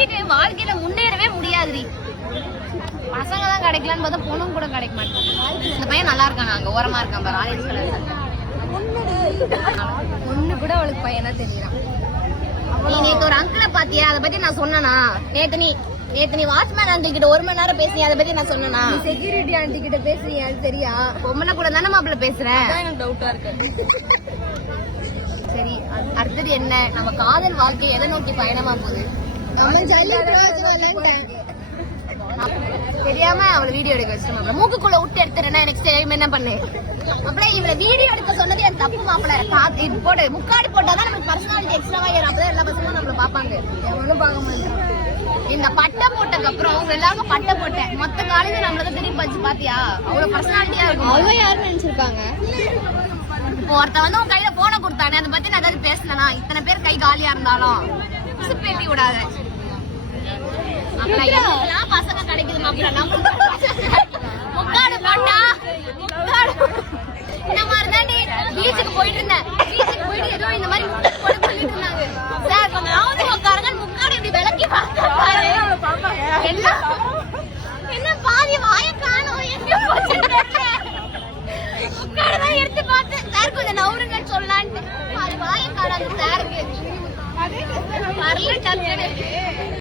விட்டுட்டு வாழ்க்கையில முன்னேறவே முடியாது. பசங்க தான் கிடைக்கலான்னு பார்த்தா பொண்ணும் கூட கிடைக்க மாட்டேங்குது. இந்த பையன் நல்லா இருக்கான், அங்க ஓரமா இருக்கான் பாரு, ஆரஞ்சு கலர் ஒண்ணு கூட அவளுக்கு பையனா தெரியறான். நீ நேத்து ஒரு அங்கிளை பாத்தியா, அதை பத்தி நான் சொன்னா? நேத்து நீ வாட்ச்மேன் ஆண்டி கிட்ட 1 மணி நேரம் பேசினியா, அதை பத்தி நான் சொன்னா? செக்யூரிட்டி ஆண்டி கிட்ட பேசுறியா? அது சரியா? பொம்மனை கூட தானே மாப்பிள்ள பேசுறேன். எனக்கு டவுட்டா இருக்கு. சரி, அடுத்தது என்ன? நம்ம காதல் வாழ்க்கை எதை நோக்கி பயணமா போகுது? தெரியாம அவளை வீடியோ எடுக்க வச்சிருமா, மூக்குக்குள்ள விட்டு எடுத்துறேன்னா எனக்கு சேம் என்ன பண்ணு. அப்புறம் இவளை வீடியோ எடுக்க சொன்னது என் தப்பு மாப்பிள்ள. போட்டு முக்காடு போட்டாதான் நமக்கு பர்சனாலிட்டி எக்ஸ்ட்ராவா ஏறும். அப்பதான் எல்லா பசங்களும் நம்மள பாப்பாங்க. எவனும் பார்க்க மாட்டேன். இந்த பட்டை போட்டதுக்கு அப்புறம் உங்க எல்லாருக்கும் பட்டை போட்டேன், மொத்த காலேஜ் நம்மளதான் திரும்பி வச்சு பாத்தியா? அவ்வளவு பர்சனாலிட்டியா இருக்கும். அவங்க யாரும் நினைச்சிருக்காங்க. இப்போ ஒருத்த வந்து உன் கையில போன கொடுத்தானே, அதை பத்தி நான் ஏதாவது பேசலனா, இத்தனை பேர் கை காலியா இருந்தாலும் பேட்டி விடாத. பசங்க கிடைக்குது மாப்பிள்ள, முக்காடு போட்டா இந்த மாதிரிதான் பீச்சுக்கு போயிட்டு இருந்தேன். பீச்சுக்கு போயிட்டு ஏதோ இந்த மாதிரி சொல்லிட்டு இருந்தாங்க. சார் கொஞ்சம் நாவது உட்காருங்க, முக்காடு இப்படி விளக்கி பார்த்தாரு. என்ன பாதி வாய காணும், எங்க போச்சு முக்காடுதான் எடுத்து பார்த்தேன். சார் கொஞ்சம் நவுருங்க சொல்லான்ட்டு அது வாய காணாது சாருக்கு வரல.